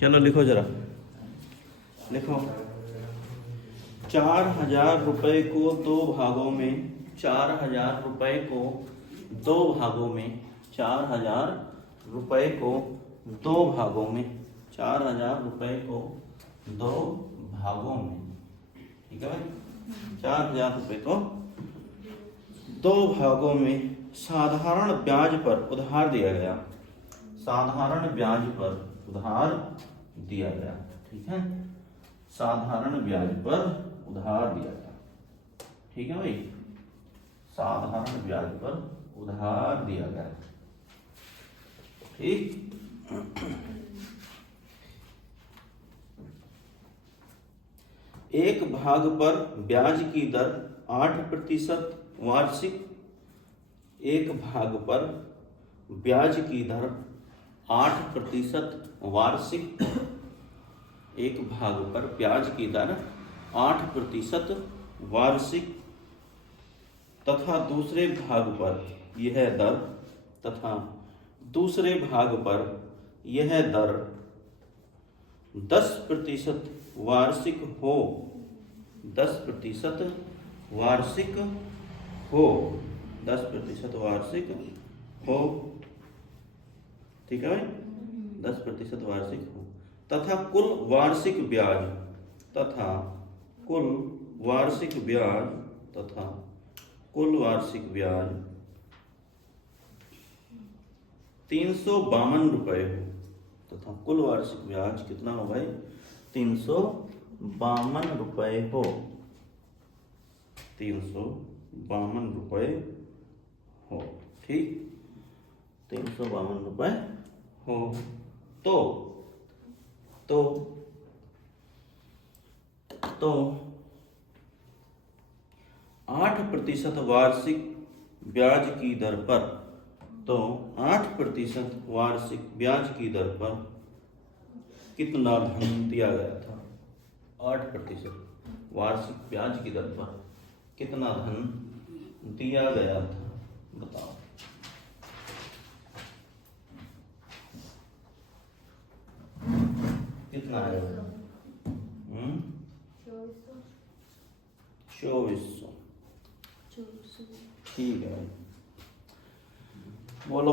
चलो लिखो जरा, लिखो 4,000 रुपये को दो भागों में, 4,000 रुपये को दो भागों में, 4,000 रुपये को दो भागों में, 4,000 रुपये को दो भागों में, ठीक है भाई। 4,000 रुपये को दो भागों में साधारण ब्याज पर उधार दिया गया, साधारण ब्याज पर उधार दिया गया, ठीक है। साधारण ब्याज पर उधार दिया गया, ठीक है भाई। साधारण ब्याज पर उधार दिया गया, ठीक। एक भाग पर ब्याज की दर 8% वार्षिक, एक भाग पर ब्याज की दर 8% वार्षिक, एक भाग पर ब्याज की दर 8% वार्षिक तथा दूसरे भाग पर यह दर, तथा दूसरे भाग पर यह दर 10% वार्षिक हो, 10% वार्षिक हो, 10% वार्षिक हो, ठीक है भाई। 10% वार्षिक हो तथा कुल वार्षिक ब्याज, तथा कुल वार्षिक ब्याज, तथा कुल वार्षिक ब्याज 352 रुपये हो, तथा कुल वार्षिक ब्याज कितना हो भाई? 352 रुपये हो, 352 रुपये हो, ठीक। 352 रुपये हो तो 8% वार्षिक ब्याज की दर पर, तो 8% वार्षिक ब्याज की दर पर कितना धन दिया गया था? 8% वार्षिक ब्याज की दर पर कितना धन दिया गया था, बताओ। कितना है? 2400, ठीक है। बोलो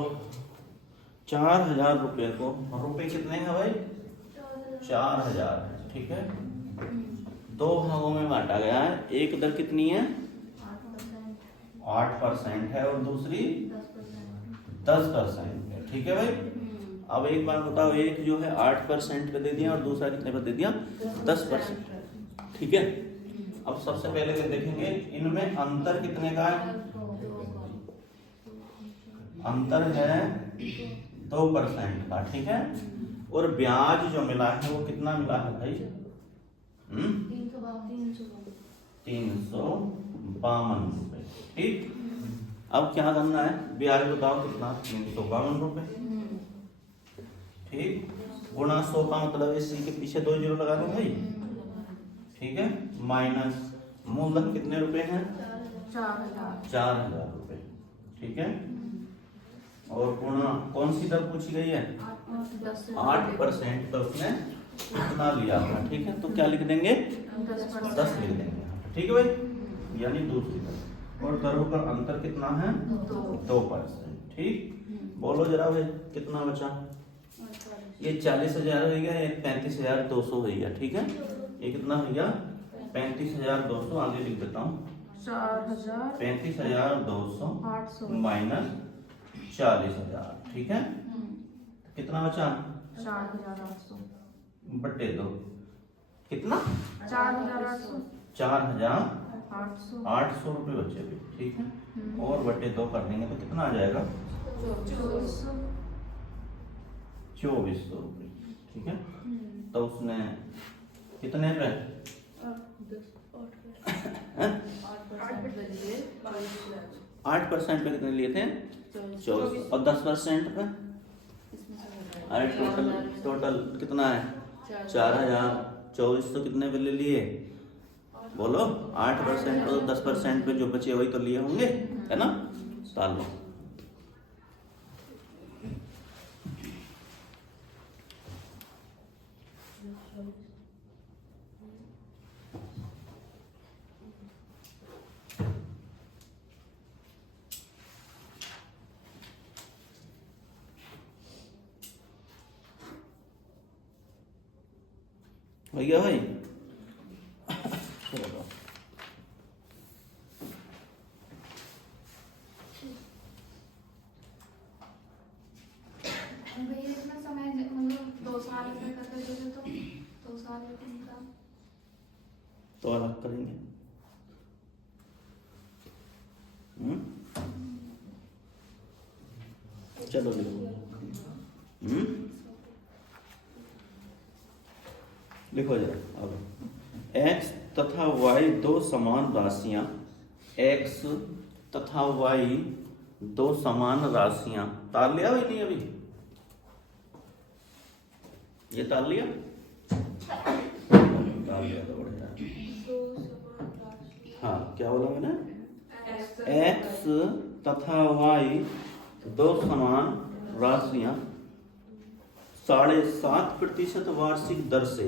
4,000 रुपये को, रुपये कितने हैं भाई? 4,000 है, ठीक है। दो भागों में बांटा गया है, एक दर कितनी है? 8% है और दूसरी 10% है, ठीक है भाई। अब एक बात बताओ, एक जो है 8% पे दे दिया और दूसरा कितने पर दे दिया? 10%, ठीक है। अब सबसे पहले क्या देखेंगे, इनमें अंतर कितने का है? अंतर है 2% का, ठीक है। और ब्याज जो मिला है वो कितना मिला है भाई? 352 रुपए, ठीक। अब क्या करना है, ब्याज बताओ कितना? 352 रुपए, ठीक। गुणा 100 का मतलब इसी के पीछे 2 जीरो लगा दो भाई, ठीक है। माइनस मूलधन कितने रुपए हैं? 4,000 रुपए, ठीक है। और गुणा कौन सी दर पूछी गई है? 8% पर उसने कितना लिया था, ठीक है। तो क्या लिख देंगे? 10 लिख देंगे, ठीक है भाई। यानी दूसरी दर, और दरों का अंतर कितना है? 2%, ठीक। बोलो जरा भाई कितना बचा? ये 40,000 हो गया, ये 35,200 हो गया, ठीक है। ये कितना हो गया? 35,200। आगे लिख देता हूँ, 35,200 माइनस 40,000, ठीक है। कितना बचा? 4,800 बट्टे 2, कितना? 4,800 4,800 रुपये बचे भी, ठीक है। और बट्टे 2 कर देंगे तो कितना आ जाएगा? 2,400 रुपये, ठीक है। तो उसने कितने पे? 8% पे कितने लिए थे? 24। और 10% पे? अरे टोटल कितना है? 4,000। 2400 कितने पे ले लिए? बोलो 8% और 10% पे जो बचे वही तो लिए होंगे, है ना। तालो हो गया भाई। भैया इतना समय मतलब 2 साल ऐसा करते थे तो 2 साल लेकिन का तो अलग करेंगे। चलो लिखो। लिखो जरा अब x तथा y दो समान राशियां, x तथा y दो समान राशियां। ताल लिया भाई नहीं अभी? ये ताल लिया? ताल लिया तो बढ़िया। हाँ क्या बोला मैंने? x तथा y दो समान राशियां 7.5% वार्षिक दर से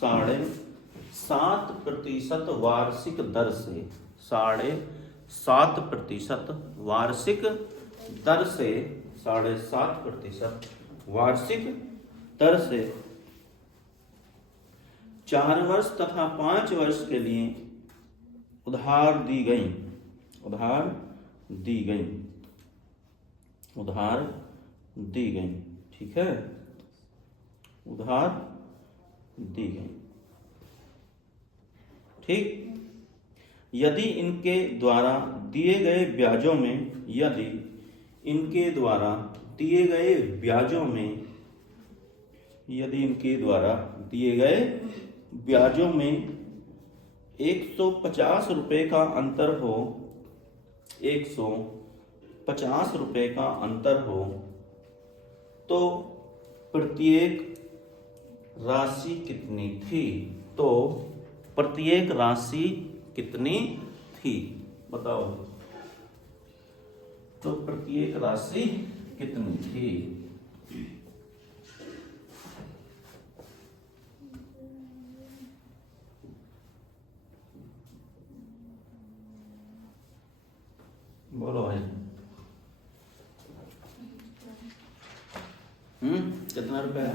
7.5% वार्षिक दर से 7.5% वार्षिक दर से 7.5% वार्षिक दर से 4 वर्ष तथा 5 वर्ष के लिए उधार दी गई। ठीक है, उधार दी गई। ठीक, यदि इनके द्वारा दिए गए ब्याजों में 150 रुपए का अंतर हो 150 रुपए का अंतर हो तो प्रत्येक राशि कितनी थी? बताओ। तो प्रत्येक राशि कितनी थी? बोलो भाई। कितना रुपया है?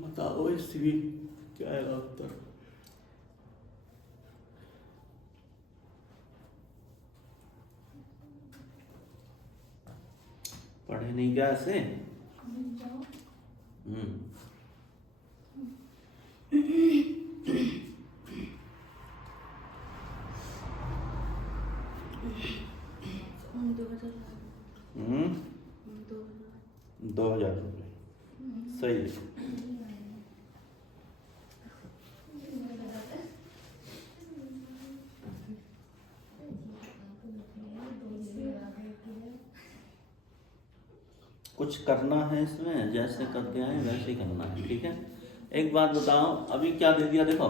बताओ इसकी क्या है उत्तर? पढ़े नहीं क्या ऐसे? हम्म 2000 रुपये सही है। कुछ करना है इसमें, जैसे करते आए वैसे ही करना है। ठीक है, एक बात बताओ, अभी क्या दे दिया? देखो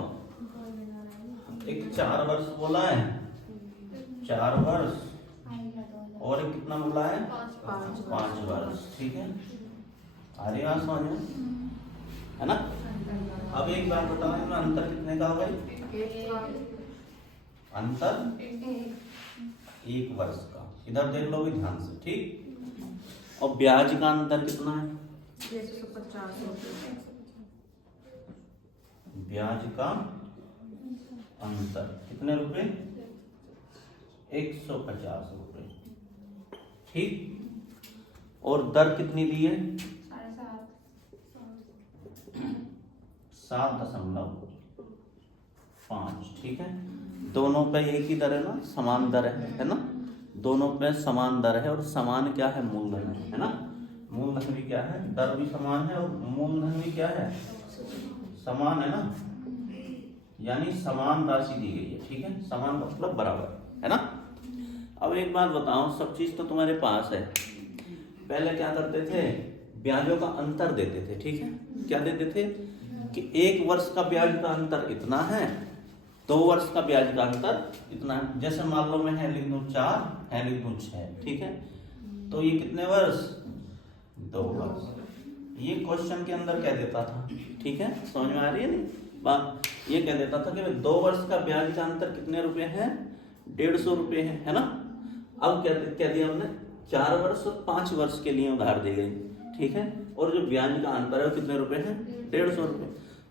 एक 4 वर्ष बोला है, 4 वर्ष, और एक कितना बोला है? 5 वर्ष। ठीक है, आ रही बात समझ में, है ना? अब एक बात बताओ, इसमें अंतर कितने का होगा? अंतर 1 वर्ष का। इधर देख लो भी ध्यान से। ठीक, और ब्याज का अंतर कितना है? 150 रुपये। ब्याज का अंतर कितने रुपए? 150 रुपए। ठीक, और दर कितनी दी है? 7.5। ठीक है, दोनों पे एक ही दर है ना, समान दर है ना? दोनों पे समान दर है, और समान क्या है? मूलधन है ना? मूलधन भी क्या है? दर भी समान है, और मूलधन भी क्या है? समान है ना? यानी समान राशि दी गई है। ठीक है, समान मतलब बराबर, है ना? अब एक बात बताओ, सब चीज तो तुम्हारे पास है। पहले क्या करते थे? ब्याजों का अंतर देते थे। ठीक है, क्या देते थे कि 1 वर्ष का ब्याज का अंतर इतना है, 2 वर्ष का ब्याज का अंतर इतना है। जैसे मान लो मैं है लिख दूं 4, है लिख दूं 6। ठीक है, तो ये कितने वर्ष, 2 वर्ष। ये क्वेश्चन के अंदर कह देता था, ठीक है, समझ में आ रही है नहीं बात। ये कह देता था कि 2 वर्ष का ब्याज का अंतर कितने रुपए है, 150 रुपए है ना। अब क्या दिया हमने, 4 वर्ष और 5 वर्ष के लिए उधार दी गई, ठीक है, और जो ब्याज का अंतर है कितने रुपए है, 150 रुपए।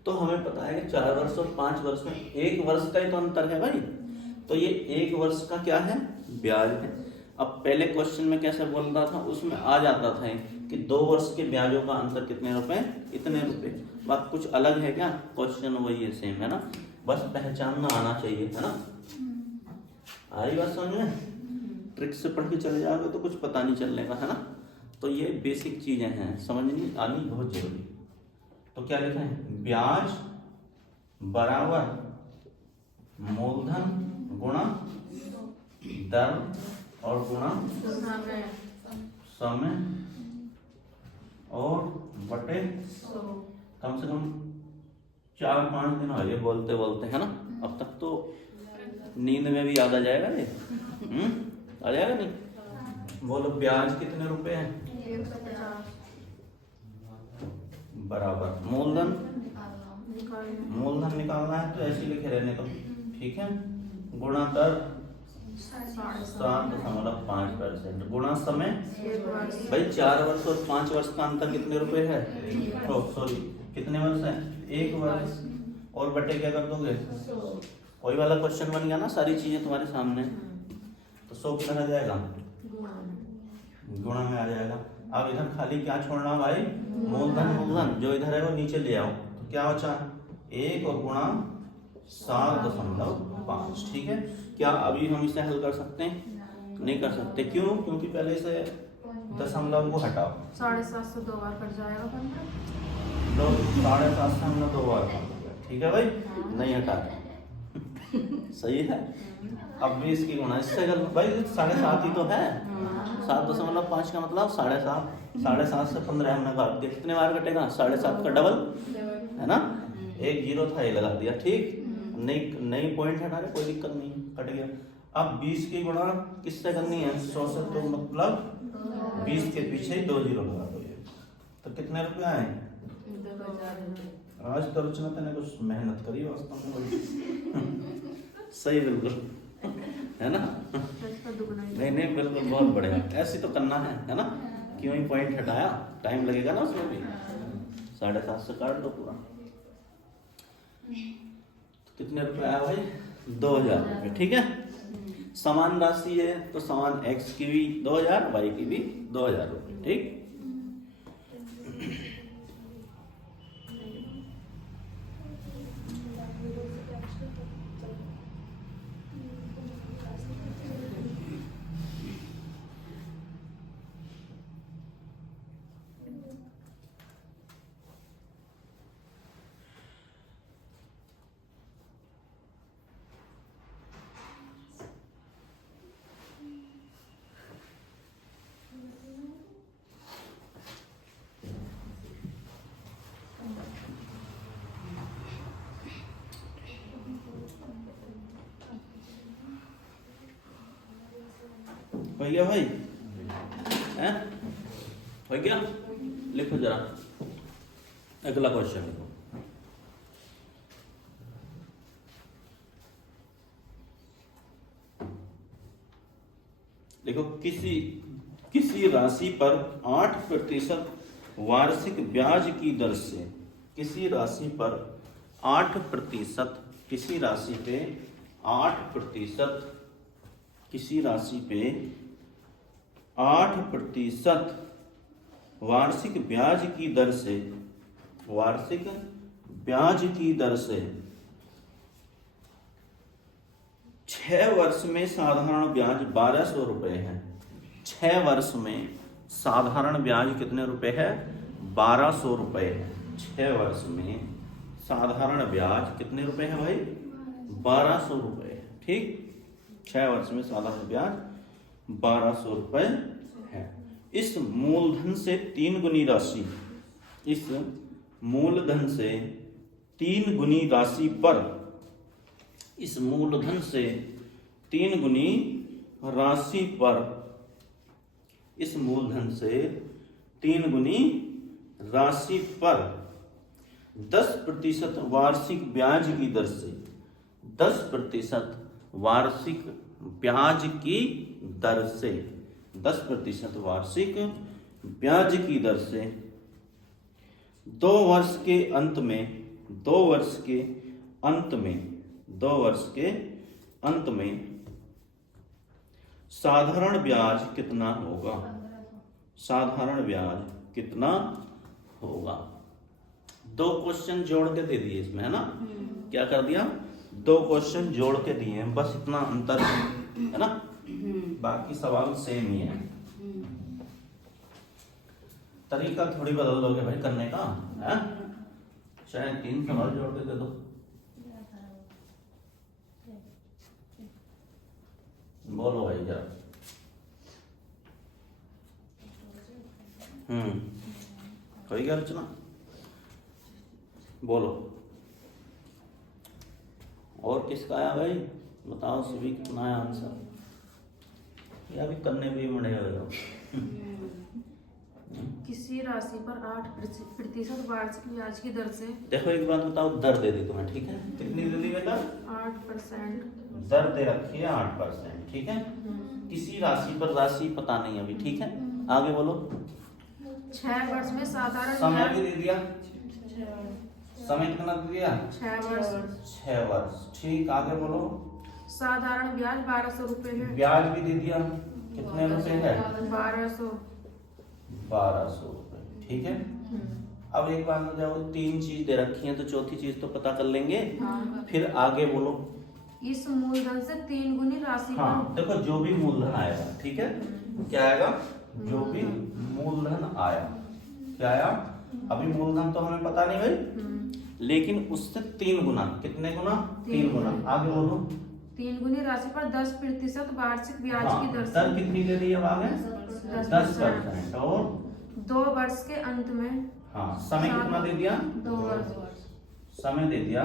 तो हमें पता है कि 4 वर्ष और 5 वर्ष में 1 वर्ष का ही तो अंतर है भाई, तो ये 1 वर्ष का क्या है, ब्याज है। अब पहले क्वेश्चन में कैसे बोल रहा था, उसमें आ जाता था कि 2 वर्ष के ब्याजों का अंतर कितने रुपए, इतने रुपए। बात कुछ अलग है क्या, क्वेश्चन वही है, सेम है ना, बस पहचानना आना चाहिए, है ना। आई बात समझ में, ट्रिक से पढ़ के चले जाओगे तो कुछ पता नहीं चलने का, है ना। तो ये बेसिक चीजें हैं, समझनी आनी बहुत जरूरी। तो क्या लिखा है, ब्याज बराबर मूलधन गुणा दर और गुणा समय और बटे कम से कम 4-5 दिन हो गए बोलते बोलते, है ना। अब तक तो नींद में भी याद आ जाएगा ये, आ जाएगा नहीं। बोलो ब्याज कितने रुपए हैं, 150 बराबर मूलधन निकालना है तो ऐसे ही लिखे रहने को, ठीक है, गुणा दर 7.5% गुणा समय, भाई 4 वर्ष और 5 वर्ष का अंतर कितने रुपए है, सॉरी कितने वर्ष है, 1 वर्ष, और बटे क्या कर दोगे, वही वाला क्वेश्चन बन गया ना, सारी चीजें तुम्हारे सामने। तो 100 कितना आ जाएगा, गुणा में आ जाएगा। अब इधर खाली क्या छोड़ना भाई, मूलधन जो इधर है वो नीचे ले आओ, तो क्या बचा, 1 और गुणा 7.5, ठीक है। क्या अभी हम इसे हल कर सकते हैं, नहीं कर सकते, क्यों, क्योंकि पहले इसे दशमलव को हटाओ, 750 2 बार कट जाएगा, 7.5 हमने 2 बार, ठीक है भाई, नहीं हटा सही है। अब 20 की गुणा इससे कर भाई, 7.5 ही तो है, 7.5 का मतलब 7.5, 7.5 से 15 हमने काट दिया, कितने बार कटेगा, 7.5 का डबल, है ना। 1 0 था, ये लगा दिया, ठीक, नई पॉइंट हटा रहे, कोई दिक्कत नहीं, कट गया। अब 20 की गुणा किससे करनी है, 100 से, तो मतलब 20 के पीछे ही 2 0 लगा दो, तो कितने रुपए आए। आज तो रचना ने कुछ मेहनत करी वास्तव में सही, बिल्कुल, है ना। नहीं बिल्कुल बहुत बढ़िया, ऐसी तो करना है ना, क्यों ही पॉइंट हटाया, टाइम लगेगा ना उसमें भी। 7.5 से काट दो पूरा, कितने रुपए आया भाई, 2000 रुपये, ठीक है। समान राशि है तो समान x की भी 2000, y की भी 2000 रुपये, ठीक। हो गया भाई, हैं, हो गया। लिखो जरा अगला क्वेश्चन लिखो, देखो किसी राशि पर 8% वार्षिक ब्याज की दर से, किसी राशि पर 8%, किसी राशि पे 8%, किसी राशि पे 8% वार्षिक ब्याज की दर से, वार्षिक ब्याज की दर से 6 वर्ष में साधारण ब्याज 1200 रुपए है। 6 वर्ष में साधारण ब्याज कितने रुपए है, 1200 रुपए है। 6 वर्ष में साधारण ब्याज कितने रुपए है भाई, 1200 रुपए है, ठीक। 6 वर्ष में साधारण ब्याज 1200 रुपए है। इस मूलधन से 3 गुनी राशि, इस मूलधन से 3 गुनी राशि पर, इस मूलधन से 3 गुनी राशि पर इस मूलधन से 3 गुनी राशि पर 10% वार्षिक ब्याज की दर से 10% वार्षिक ब्याज की दर से 10% वार्षिक ब्याज की दर से 2 वर्ष के अंत में 2 वर्ष के अंत में 2 वर्ष के अंत में साधारण ब्याज कितना होगा? साधारण ब्याज कितना होगा? 2 क्वेश्चन जोड़ के दे दिए इसमें, है ना? क्या कर दिया? 2 क्वेश्चन जोड़ के दिए हैं, बस इतना अंतर है ना, बाकी सवाल सेम ही है। तरीका थोड़ी बदल दोगे भाई करने का, है? चाहे 3 सवाल जोड़ के दे दो। बोलो भाई जरा। कोई क्या रचना बोलो। और किसका आया भाई बताओ, सभी कितना आया आंसर? या भी करने भी मरे हो जाओ। किसी राशि पर 8% वार्षिक ब्याज की दर से। देखो एक बात बताओ, दर दे दी तुम्हें, ठीक है? कितनी दे दी बेटा? 8%। दर दे रखी है 8%, ठीक है? किसी राशि पर, राशि पता नहीं अभी, ठीक है? आगे बोलो। 6 वर्ष में साधारण समय भी दे दिया, समय कितना दे दिया? 6 वर्ष। 6 वर्ष, ठीक। आगे बोलो। साधारण ब्याज 1200 रुपए है। ब्याज भी दे दिया, कितने रुपए है? 1200 रुपए, ठीक है? अब एक बात बताओ, 3 चीज दे रखी है तो चौथी चीज तो पता कर लेंगे। फिर आगे बोलो। इस मूलधन से 3 गुनी राशि हाँ देखो, जो भी मूलधन आएगा, ठीक है, क्या आएगा? जो भी मूलधन आया, क्या आया? अभी मूलधन तो हमें पता नहीं भाई, लेकिन उससे 3 गुना। कितने गुना? 3 गुना। आगे बोलो। 3 गुनी राशि पर 10% वार्षिक ब्याज की दर से। दर कितनी दे दी? अब आगे 10%। और 2 वर्ष के अंत में। हाँ, समय कितना दे दिया? 2 वर्ष। समय दे दिया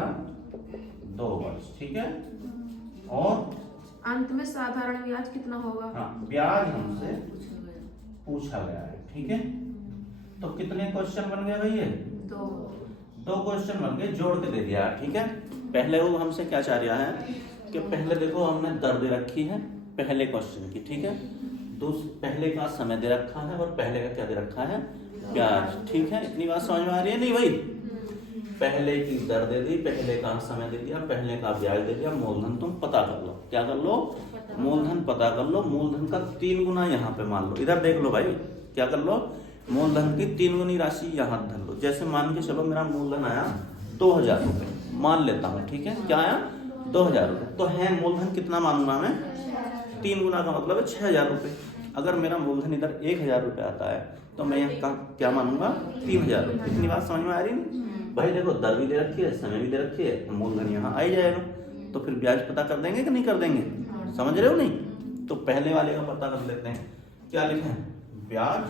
2 वर्ष, ठीक है? और अंत में साधारण ब्याज कितना होगा? हाँ, ब्याज हमसे पूछा गया है, ठीक है? तो कितने क्वेश्चन बन गए भाई? ये 2 क्वेश्चन बन गए, जोड़ के दे दिया, ठीक है? पहले वो हमसे क्या चाह रहा है कि पहले देखो हमने दर दे रखी है पहले क्वेश्चन की, ठीक है? पहले का समय दे रखा है और पहले का क्या दे रखा है? ब्याज, ठीक है? इतनी बात समझ में आ रही है नहीं भाई? पहले की दर दे दी, पहले का समय दे दिया, पहले का ब्याज दे दिया, मूलधन तुम पता कर लो। क्या कर लो? मूलधन पता कर लो। मूलधन का 3 गुना यहाँ पे मान लो, इधर देख लो भाई, क्या कर लो? मूलधन की 3 गुनी राशि यहाँ धर लो। जैसे मान के चलो मेरा मूलधन आया 2000 रुपए, मान लेता हूँ, ठीक है? क्या आया? 2000 रुपए। तो है मूलधन कितना मानूंगा मैं? 3 गुना का मतलब है 6000 रुपए। अगर मेरा मूलधन इधर 1000 रुपए आता है तो मैं यहाँ क्या मानूंगा? 3000 रुपए। इतनी बात समझ में आ रही है भाई? देखो, दर भी दे रखी है, समय भी दे रखी है, तो मूलधन यहाँ आ ही जाएगा। तो फिर ब्याज पता कर देंगे कि नहीं कर देंगे? समझ रहे हो नहीं? तो पहले वाले का पता कर लेते हैं। क्या लिखे हैं? ब्याज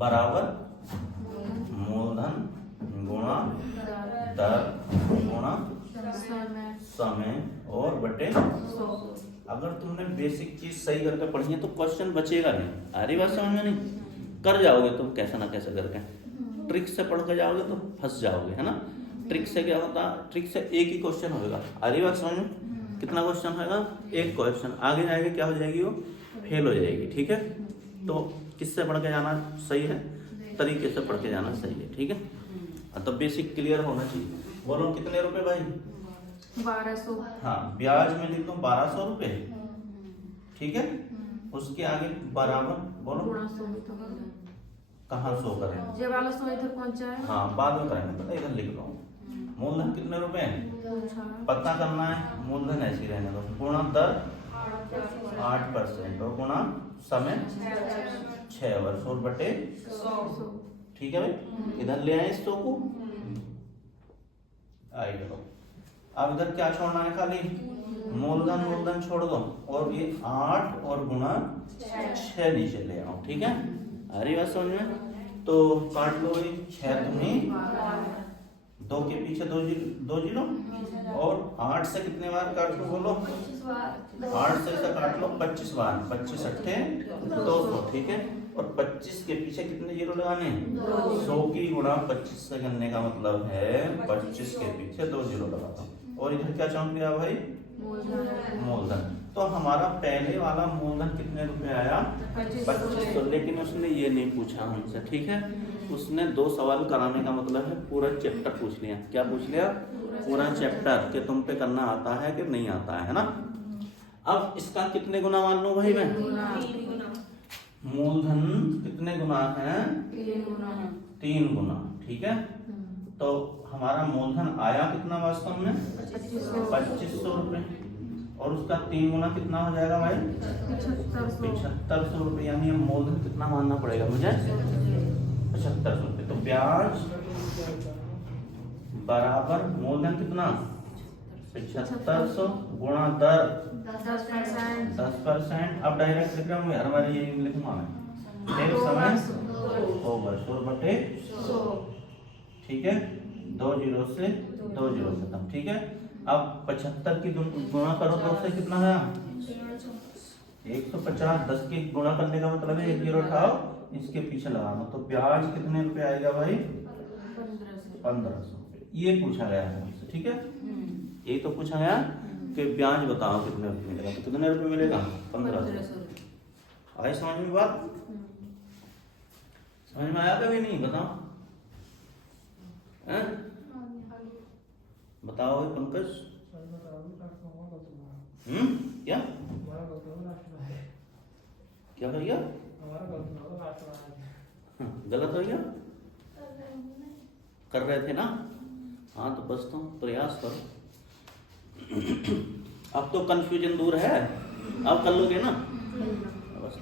बराबर मूलधन गुणा दर गुणा समय और बटे 100। अगर तुमने बेसिक चीज सही करके पढ़ी है तो क्वेश्चन बचेगा नहीं। आ रही बात समझ में? नहीं कर जाओगे तुम कैसे ना कैसे करके, ट्रिक से पढ़ के जाओगे तो फंस जाओगे, है ना? ट्रिक से क्या होता? ट्रिक से एक ही क्वेश्चन होगा। आ रही बात समझ में? कितना क्वेश्चन होगा? एक क्वेश्चन। आगे जाएगी क्या हो जाएगी? वो फेल हो जाएगी, ठीक है? तो किससे पढ़ के जाना सही है? तरीके से पढ़ के जाना सही है, ठीक है? तो बेसिक क्लियर होना चाहिए। बोलो कितने रुपए भाई? 1200। हाँ, ब्याज में लिख दो 1200 रुपए, ठीक है? उसके आगे बराबर बोलो। गुणा 100 भी तो होगा। कहाँ 100 करें? ये वाला 100 इधर पहुंच जाएगा। हाँ, बाद में करेंगे, पता है? इधर लिख लो। मूलधन कितने रुपए हैं पता करना है। मूलधन ऐसे ही रहने दो। गुणा दर 8% और गुणा समय 6 वर्ष और बटे 100। ठीक है भाई? इधर ले आए 100 को, आई चलो। अब इधर क्या छोड़ना है? खाली मूलधन मूलधन छोड़ दो और ये 8 और गुणा 6 नीचे ले आओ, ठीक है? आ रही बात समझ में? तो काट लो, 6 दूनी 2 के पीछे 2 जीरो और 8 से कितने बार काट लो बोलो? 25 बार 8 से इसे काट लो 25 बार, 25 अट्ठे 200, ठीक है। और 25 के पीछे कितने जीरो लगाने? 100 की गुणा 25 से करने का मतलब है 25 के पीछे 2 जीरो लगाता हूँ। और इधर क्या चौंक गया भाई? मूलधन। तो हमारा पहले वाला मूलधन कितने रुपए आया? 2500। लेकिन उसने ये नहीं पूछा हमसे, ठीक है। उसने 2 सवाल कराने का मतलब है पूरा चैप्टर पूछ लिया। क्या पूछ लिया? पूरा चैप्टर कि तुम पे करना आता है कि नहीं आता है ना। अब इसका कितने गुना मान लूं भाई मैं? मूलधन कितने गुना है? 3 गुना, ठीक है। तो हमारा मूलधन आया कितना वास्तव में? 2500 रुपए। और उसका 3 गुना कितना हो जाएगा भाई? 7500 रुपए। यानी मूलधन कितना मानना पड़ेगा मुझे? 7500 रुपए। तो ब्याज बराबर मूलधन कितना? 7500 गुणा दर 10%। अब डायरेक्ट लिख रहा हूँ यार, हमारे ये लिखूंगा मैं। एक समय ओवर 100 बटे 100, ठीक है। 2 जीरो से 2 जीरो खत्म, ठीक है। अब 75 की गुणा करो 2 से कितना है? 150। 10 की गुणा करने का मतलब है 1 जीरो उठाओ, इसके पीछे लगाना। तो ब्याज कितने रुपए आएगा भाई? 1500 रुपए। ये पूछा गया है हमसे, ठीक है। ये तो पूछा गया कि ब्याज बताओ कितने रुपए मिलेगा। तो कितने रुपए मिलेगा? 1500। आई समझ में बात? समझ में आया कभी नहीं? बताओ हैं? बताओ भाई पंकज। क्या क्या कर गया? गलत हो गया? कर रहे थे ना? हाँ तो बस तुम प्रयास करो। अब तो कंफ्यूजन दूर है, अब कर लोगे ना? बस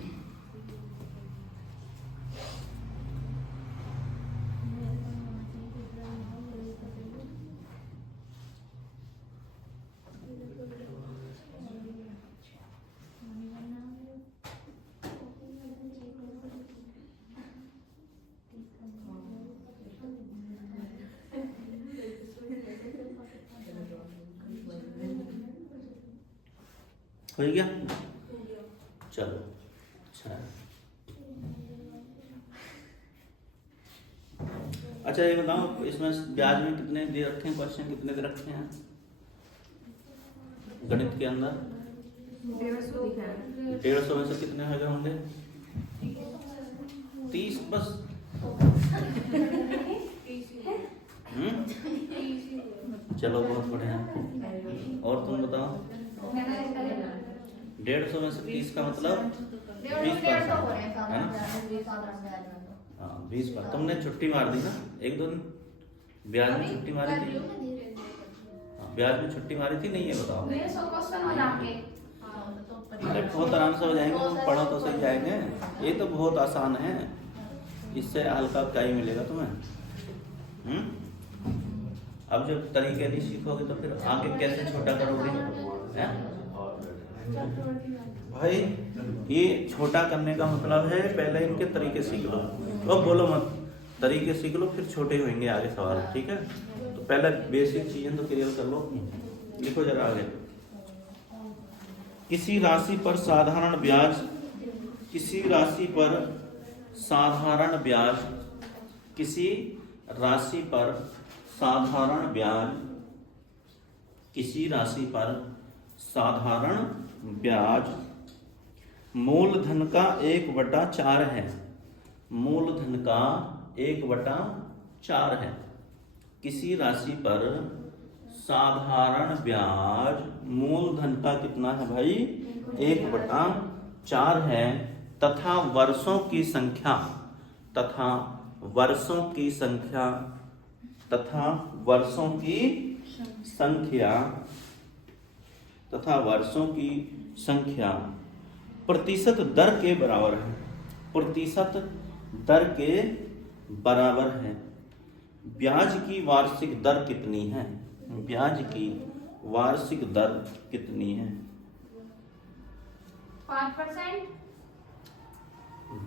हो गया? चलो अच्छा ये बताओ इसमें ब्याज में कितने दे रखे हैं? क्वेश्चन कितने दे रखे हैं गणित के अंदर? 150 में से कितने हो गए होंगे? 30 बस। चलो बहुत बढ़िया। और तुम बताओ? 150 में से 30 का मतलब 20%, है ना? हाँ 20%। तुमने छुट्टी मार दी ना एक दो दिन? ब्याज में छुट्टी मारी थी? हाँ, ब्याज में छुट्टी मारी थी नहीं? ये बताओ। अरे बहुत आराम से हो जाएंगे, तुम पढ़ो तो सही जाएंगे। ये तो बहुत आसान है, इससे हल्का क्या ही मिलेगा तुम्हें। अब जब तरीके नहीं सीखोगे तो फिर आगे कैसे छोटा करोगे? भाई ये छोटा करने का मतलब है पहले इनके तरीके सीख लो। तो बोलो मत, तरीके सीख लो फिर छोटे होंगे आगे सवाल, ठीक है। तो पहले बेसिक चीजें तो क्लियर कर लो। लिखो जरा आगे। किसी राशि पर साधारण ब्याज, किसी राशि पर साधारण ब्याज, किसी राशि पर साधारण ब्याज, किसी राशि पर साधारण ब्याज मूलधन का 1/4 है। मूलधन का 1/4 है। किसी राशि पर साधारण ब्याज मूलधन का कितना है भाई? 1/4 है। तथा वर्षों की संख्या, तथा वर्षों की संख्या, तथा वर्षों की संख्या, तथा वर्षों की संख्या प्रतिशत दर के बराबर है। प्रतिशत दर के बराबर है। ब्याज की वार्षिक दर कितनी है? ब्याज की वार्षिक दर कितनी है? 5%।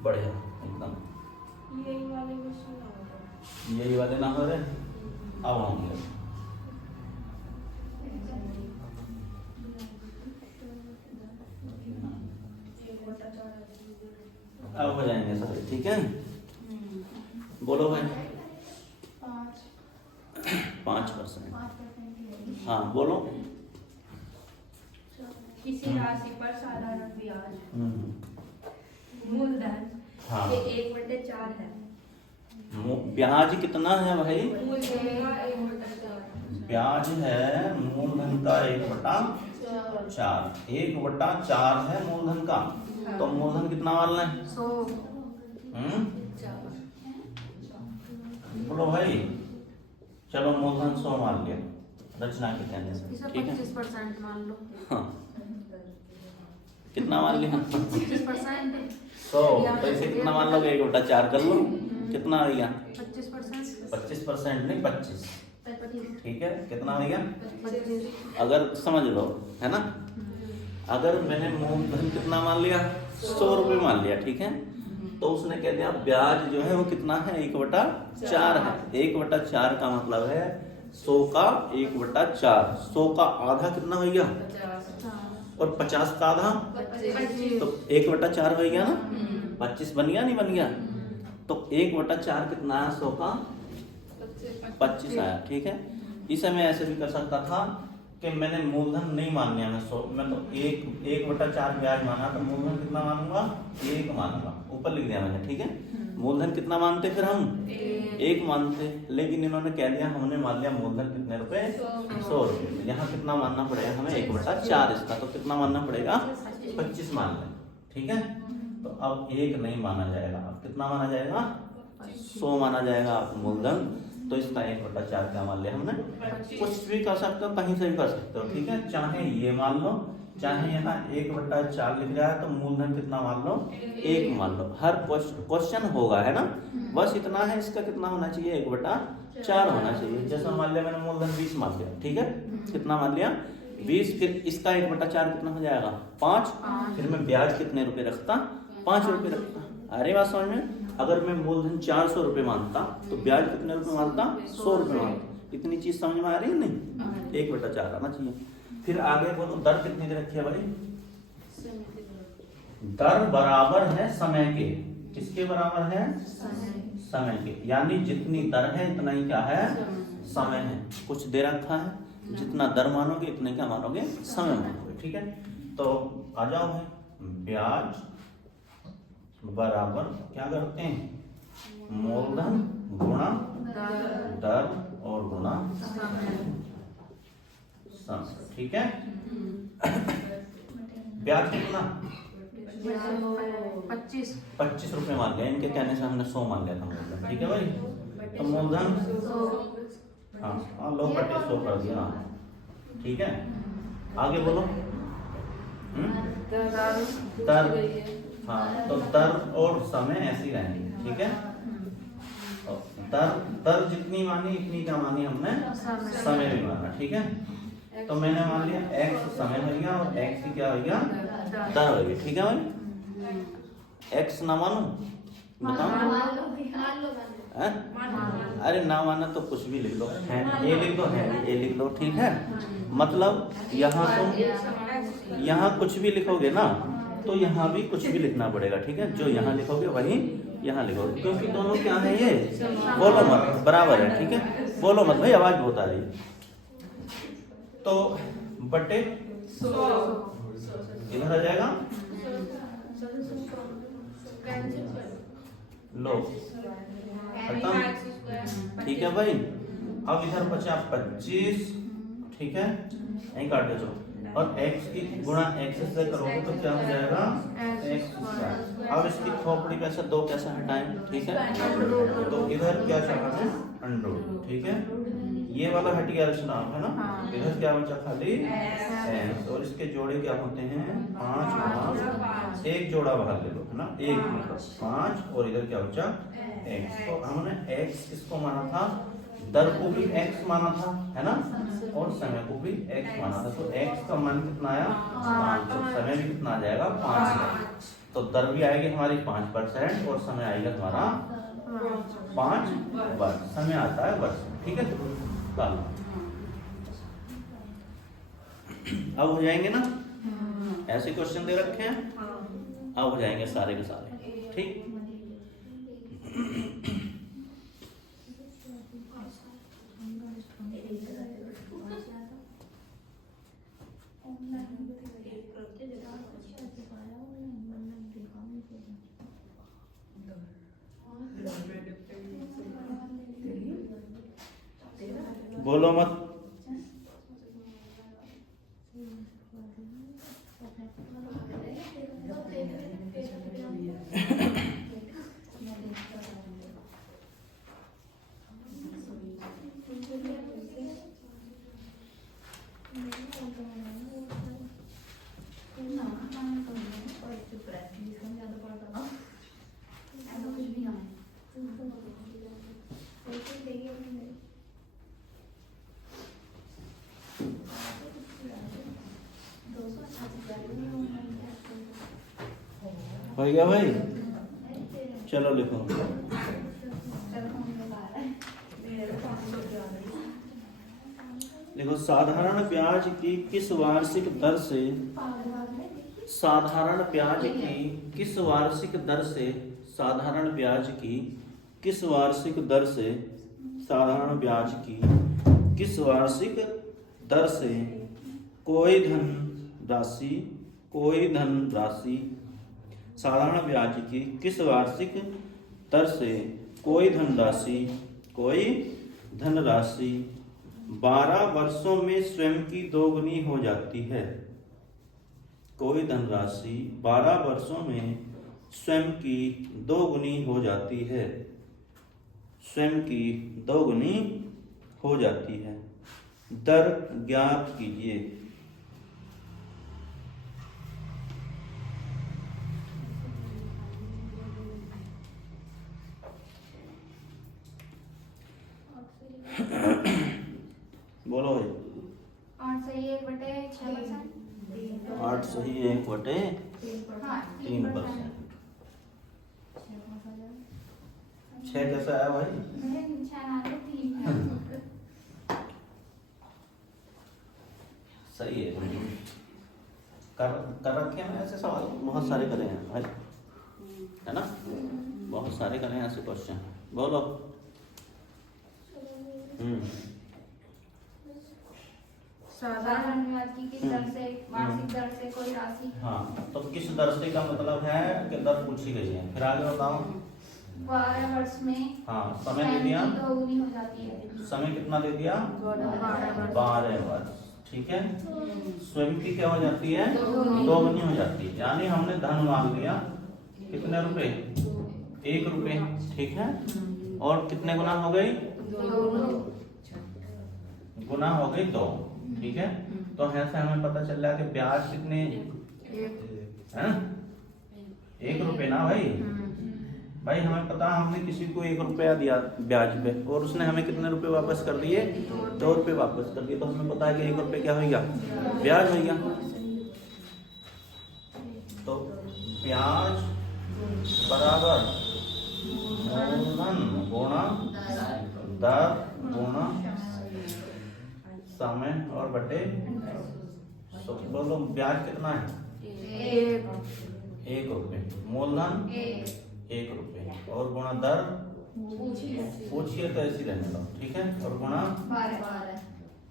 बढ़िया एकदम। यही वाले ना हो रहे? अब होंगे अब हो जाएंगे सारे, ठीक है। बोलो भाई। 5%। हाँ बोलो। किसी राशि पर साधारण ब्याज हम्म। मूलधन हाँ। ये 1/4 है। ब्याज कितना है भाई? मूलधन का 1/4। ब्याज है मूलधन का 1/4। 1/4 है मूलधन का। तो मूलधन कितना मानना है? 100। बोलो भाई। चलो मूलधन 100 मान लिया रचना के कहने से, इसे ठीक है। 25% मान लो। हाँ कितना मान लिया? 25%। 100। तो इसे कितना मान लोगे? 1/4 कर लो। कितना आ गया? 25%। 25% नहीं 25, ठीक है। कितना आ गया? 25। अगर समझ लो, है ना। अगर मैंने मूलधन कितना मान लिया? 100 रुपये मान लिया, ठीक है। तो उसने कह दिया ब्याज जो है वो कितना है? 1/4 है। 1/4 का मतलब है 100 का 1/4। 100 का आधा कितना हो गया? और 50 का आधा तो 1/4 हो गया ना। 25 बन गया, नहीं बन गया? तो 1/4 कितना है? 100 का 25 आया, ठीक है। इसे मैं ऐसे भी कर सकता था कि मैंने मूलधन नहीं मान लिया, मैं तो 1/4 ब्याज माना, तो मूलधन कितना मानूंगा? 1 मानूंगा। ऊपर लिख दिया मैंने, ठीक है। मूलधन कितना मानते फिर हम? 1 मानते। लेकिन इन्होंने कह दिया, हमने मान लिया मूलधन कितने रुपए? 100 रुपये। यहाँ कितना मानना पड़ेगा हमें? 1/4 इसका। तो कितना मानना पड़ेगा? 25 मान लें, ठीक है। तो अब 1 नहीं माना जाएगा। अब कितना माना जाएगा? 100 माना जाएगा मूलधन। तो इसका 1/4 क्या मान लिया हमने? कुछ भी कर सकते हो, कहीं से भी कर सकते हो, ठीक है। चाहे ये मान लो, चाहे यहाँ 1/4 लिख जाए तो मूलधन कितना मान लो? 1 मान लो। हर क्वेश्चन होगा, है ना। बस इतना है, इसका कितना होना चाहिए? 1/4 होना चाहिए। जैसे मान लिया मैंने मूलधन 20 मान लिया, ठीक है। कितना मान लिया? 20। फिर इसका 1/4 कितना हो जाएगा? 5। फिर मैं ब्याज कितने रुपए रखता? 5 रुपए रखता। अरे बात समझ में। अगर मैं मूलधन 400 रुपये मानता तो ब्याज कितने रुपए मानता? 100 रुपये मानता। इतनी चीज समझ में आ रही है? नहीं, 1/4 आना चाहिए। फिर आगे बोलो, दर कितनी की रखी है भाई? दर बराबर है समय के। किसके बराबर है? समय के। यानी जितनी दर है इतना ही क्या है? समय है। कुछ दे रखा है, जितना दर मानोगे इतने क्या मानोगे? समय मानोगे, ठीक है। तो आ जाओ भाई। ब्याज बराबर क्या करते हैं? मूलधन गुणा दर और गुणा समय, ठीक है। ब्याज कितना? 25 रुपए मान लिया। इनके कहने से हमने 100 मान लिया था मूलधन, ठीक है भाई। तो मूलधन हाँ लो 100 कर दिया, ठीक है। आगे बोलो। दर, हाँ तो दर और समय ऐसे ही रहेंगे, ठीक है। दर जितनी मानी इतनी क्या मानी हमने? समय भी माना, ठीक है। तो मैंने मान लिया x समय हो गया और x की क्या हो गया? दर हो गई, ठीक है भाई। x ना मानो, बताओ। अरे ना माना तो कुछ भी लिख लो, है ये लिख दो, है ये लिख लो, ठीक है। मतलब यहाँ तुम यहाँ कुछ भी लिखोगे ना तो यहाँ भी कुछ भी लिखना पड़ेगा, ठीक है। जो यहाँ लिखोगे वही यहाँ लिखोगे, क्योंकि दोनों क्या है? ये बोलो मत, बराबर है, ठीक है। बोलो मत भाई, आवाज बहुत आ रही है। तो बटे इधर आ जाएगा, लो खत्म, ठीक है भाई। अब इधर बचा 25, ठीक है। यहीं काट दे जो। और x की गुणा x से करोगे तो क्या हो जाएगा? x²। अब इसकी खोपड़ी में से 2 कैसे हटाएं, ठीक है। तो इधर क्या चढ़ा है? अंडर, ठीक है। ये वाला हट गया रचना, है ना। इधर क्या बचा? खाली x। और इसके जोड़े क्या होते हैं? 5 एक जोड़ा बाहर ले लो, है ना। 1 मतलब 5 और इधर क्या बचा? x। तो हमने x किसको माना था? दर को भी x माना था, है ना। और समय को भी x माना था। तो x का मान कितना आया? 5। तो समय भी कितना आ जाएगा? 5। तो दर भी आएगी हमारी 5% और समय आएगा हमारा 5 वर्ष। समय आता है वर्ष, ठीक है। कल। अब हो जाएंगे ना, ऐसे क्वेश्चन दे रखे हैं, अब हो जाएंगे सारे के सारे। ठीक, बोलो मत। हो गया भाई, चलो लिखो। देखो, साधारण ब्याज की किस वार्षिक दर से, साधारण ब्याज की किस वार्षिक दर से, साधारण ब्याज की किस वार्षिक दर से, साधारण ब्याज की किस वार्षिक दर से कोई धन राशि, कोई धन राशि, साधारण ब्याज की किस वार्षिक दर से कोई धनराशि, कोई धनराशि 12 वर्षों में स्वयं की दोगुनी हो जाती है। कोई धनराशि 12 वर्षों में स्वयं की दोगुनी हो जाती है, स्वयं की दोगुनी हो जाती है। दर ज्ञात कीजिए। बोलो भाई। 8 सही 1/6%। 8 सही 1/3%। 6 कैसा आया भाई? सही है। कर रखे हैं ऐसे सवाल, बहुत सारे करे हैं भाई, है ना, बहुत सारे करे हैं ऐसे क्वेश्चन। बोलो। साधारण ब्याज की किस दर से, वार्षिक दर से कोई राशि। हाँ, तो किस दर से का मतलब है कि दर पूछी गई है। फिर आगे बताओ। 12 वर्ष में हाँ, समय दे दिया, दोगुनी हो जाती है। समय कितना दे दिया? 12 वर्ष। ठीक है, स्वयं की क्या हो जाती है? दोगुनी हो जाती है। यानी हमने धन मांग लिया कितने रुपए? 1 रुपए। ठीक है, और कितने गुना हो गई? गुना हो गई 2। ठीक है, तो ऐसे हमें पता चल रहा है कि ब्याज कितने है ना? 1 रुपए ना भाई। भाई हमें पता, हमने किसी को 1 रुपया दिया ब्याज पे और उसने हमें कितने रुपए वापस कर दिए? 2 रुपए वापस कर दिए। तो हमें पता है कि 1 रुपए क्या हो गया? ब्याज हो गया। तो ब्याज बराबर मूलधन गुणा दर गुणा समय और बटे 100। बोलो ब्याज कितना है? 1 रुपए। मूलधन 1 रुपए और गुणा दर पूछिए तो ऐसी रहने दो। ठीक है, और गुणा 12।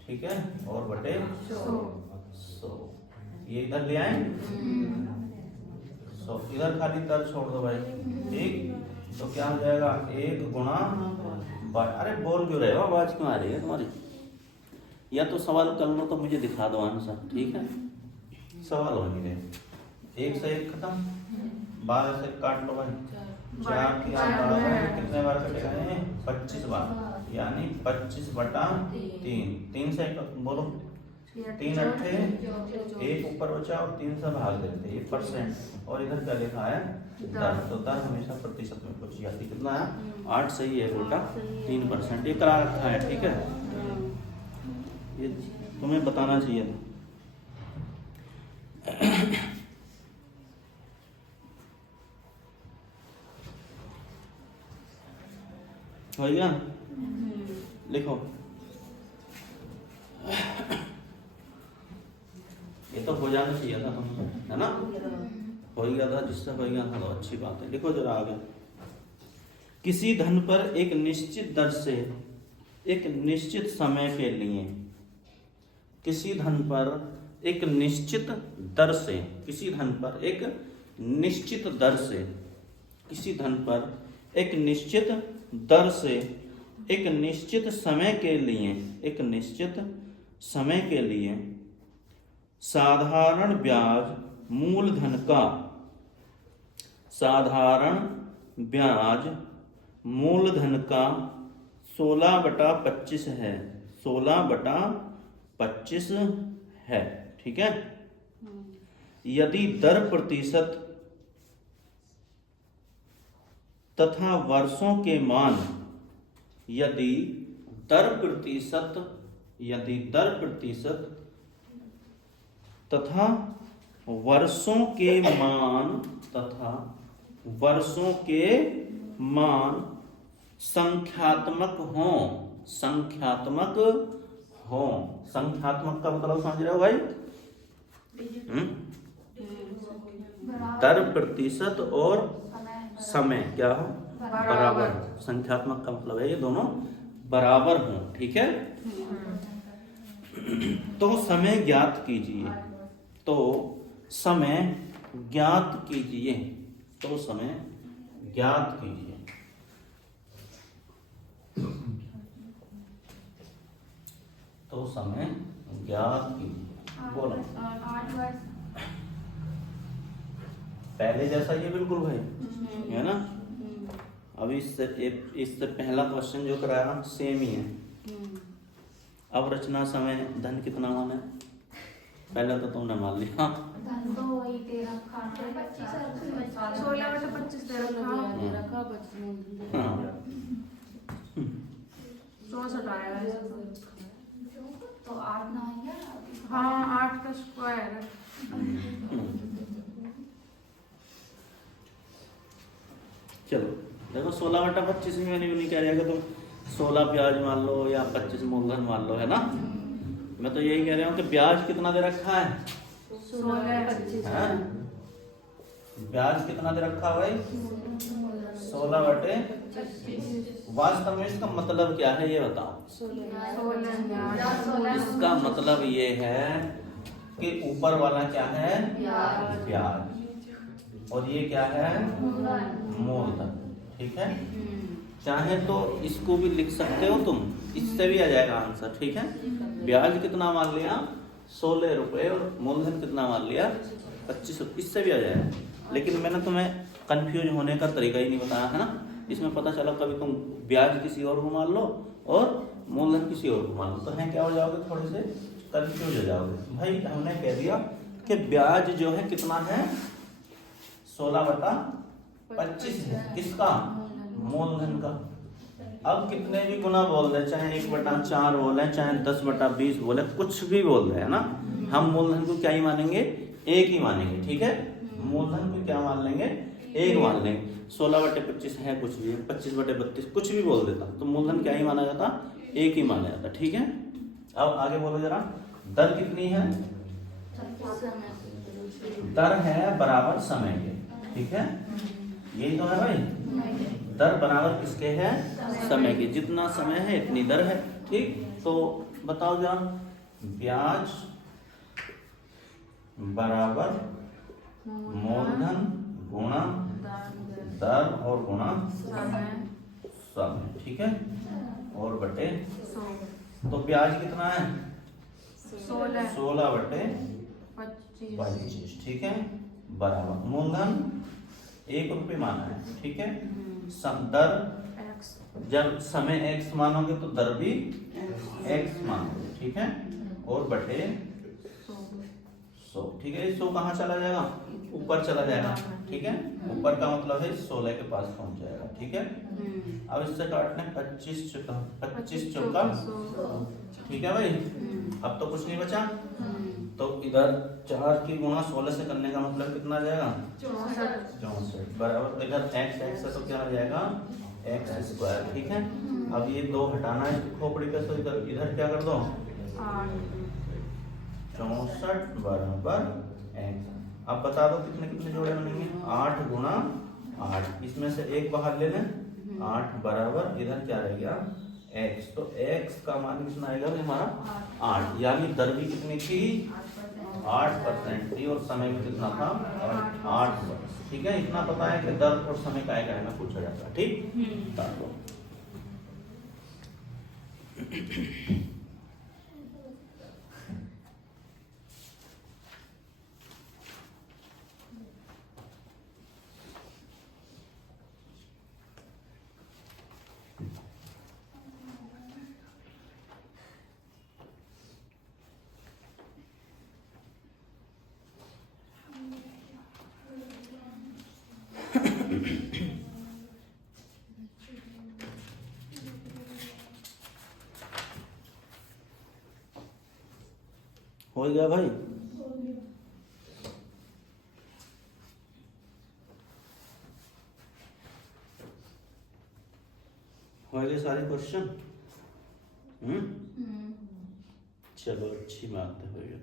ठीक है, और बटे 100। ये इधर ले आए 100, इधर खाली दर छोड़ दो भाई। ठीक, तो क्या हो जाएगा? 1 गुणा, अरे बोल क्यों रहे हो, आवाज क्यों आ रही है तुम्हारी? या तो सवाल कर लो तो मुझे दिखा दो आंसर। ठीक है, सवाल हो नहीं रहे। 1 से 1 खत्म, 12 से काट लो भाई। 4 की 12 कितने बार कटेगा? 25 बार, यानी 25/3। 3 से बोलो, 3 अट्ठे 1 ऊपर बचा और 3 से भाग देते, ये परसेंट। और इधर क्या लिखा है? दर। तो दर हमेशा प्रतिशत में पूछी जाती। कितना है? 8 सही है बेटा, 3%। ये करा रखा है। ठीक है, ये तुम्हें बताना चाहिए था। हो गया, लिखो। ये तो हो जाना चाहिए था तुम, है ना? हो ही गया था, जिससे हो गया था तो अच्छी बात है। लिखो जरा आगे। किसी धन पर एक निश्चित दर से एक निश्चित समय के लिए, किसी धन पर एक निश्चित दर से, किसी धन पर एक निश्चित दर से, किसी धन पर एक निश्चित दर से एक निश्चित समय के लिए, एक निश्चित समय के लिए साधारण ब्याज मूलधन का, साधारण ब्याज मूलधन का 16/25 है, 16/25 है। ठीक है। यदि दर प्रतिशत तथा वर्षों के मान, यदि दर प्रतिशत, यदि दर प्रतिशत तथा वर्षों के मान, तथा वर्षों के मान संख्यात्मक हों, संख्यात्मक हों। संख्यात्मक का मतलब समझ रहे हो भाई? दर प्रतिशत और समय क्या हो? बराबर। संख्यात्मक का मतलब है ये दोनों बराबर हों। ठीक है। तो समय ज्ञात कीजिए, तो समय ज्ञात कीजिए, तो समय ज्ञात कीजिए। तो समय ज्ञात कीजिए। बोलो। 8 वर्ष। पहले जैसा ये बिल्कुल भाई, है ना? अब इससे पहला क्वेश्चन जो कराया सेम ही है। अब रचना समय धन कितना माना है? पहले तो तुमने मान लिया। धन तो वही 13 खाते 25 16/25 दे रखा। 64 आएगा इसका। तो 8 ना आएगा। हाँ 8 का स्क्वायर। चलो देखो 16/25 में नहीं कह जाएगा, तुम 16 ब्याज मान लो या 25 मूलधन मान लो, है ना? मैं तो यही कह रहा हूँ कि ब्याज कितना दे रखा है? 16/25। ब्याज कितना दे रखा भाई? 16/25। वास्तव में इसका मतलब क्या है ये बताओ? इसका मतलब ये है कि ऊपर वाला क्या है? ब्याज। और ये क्या है? मूलधन। ठीक है। चाहे तो इसको भी लिख सकते हो तुम, इससे भी आ जाएगा आंसर। ठीक है। ब्याज कितना मान लिया? 16 रुपए, और मूलधन कितना मान लिया? 25। इससे भी आ जाएगा। लेकिन मैंने तुम्हें कंफ्यूज होने का तरीका ही नहीं बताया, है ना? इसमें पता चला कभी तुम ब्याज किसी और को मान लो और मूलधन किसी और को मान लो, तो है क्या हो जाओगे, थोड़े से कंफ्यूज हो जाओगे। भाई हमने कह दिया कि ब्याज जो है कितना है? 16/25 है। किसका? मूलधन का। अब कितने भी गुना बोल दे, चाहे 1/4 बोले, चाहे 10/20 बोले, कुछ भी बोल रहे, है ना? हम मूलधन को क्या ही मानेंगे? एक ही मानेंगे। ठीक है। मूलधन को क्या मान लेंगे? एक मान लेंगे। 16/25 है कुछ भी, 25/32 कुछ भी बोल देता तो मूलधन क्या ही माना जाता? एक ही माना जाता। ठीक है। अब आगे बोलो जरा। दर कितनी है? दर है बराबर समय के। ठीक है। यही तो है भाई। दर बराबर किसके है? समय के। जितना समय है इतनी दर है। ठीक। तो बताओ जरा, ब्याज बराबर मूलधन गुणा दर और गुणा समय। ठीक है। और बटे 100। तो ब्याज कितना है? 16/25। ठीक है। बराबर मूलधन 1 रुपये माना है। ठीक है। दर, जब समय x मानोगे तो दर भी x मानोगे। ठीक है। और बटे 100। ठीक है। 100 कहाँ चला जाएगा? ऊपर चला जाएगा। ठीक है। ऊपर का मतलब है 16 के पास पहुंच जाएगा। ठीक है। अब इससे काटने 25 चौका। ठीक है भाई। अब तो कुछ नहीं बचा, तो इधर 4 की गुणा 16 से करने का मतलब कितना आ जाएगा? 64 बराबर। इधर x है तो क्या आ जाएगा? x²। ठीक है। अब ये 2 हटाना है खोपड़ी पे, तो इधर क्या कर दो? 64 बराबर x। अब बता दो कितने कितने जोड़े बनेंगे, 8 गुणा 8, इसमें से एक बाहर ले लें, 8 बराबर इधर क्या रह गया x, तो x का मान कितना आएगा भाई हमारा 8, यानी दर भी कितनी थी 8% थी, और समय भी कितना था 8 वर्ष। ठीक है, इतना पता है कि दर और समय काय काय में पूछा जाता है। ठीक, तो हो गया भाई। हो गए सारे क्वेश्चन। चलो अच्छी बात है, हो गया।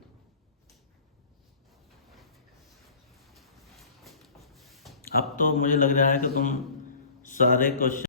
अब तो मुझे लग रहा है कि तुम सारे क्वेश्चन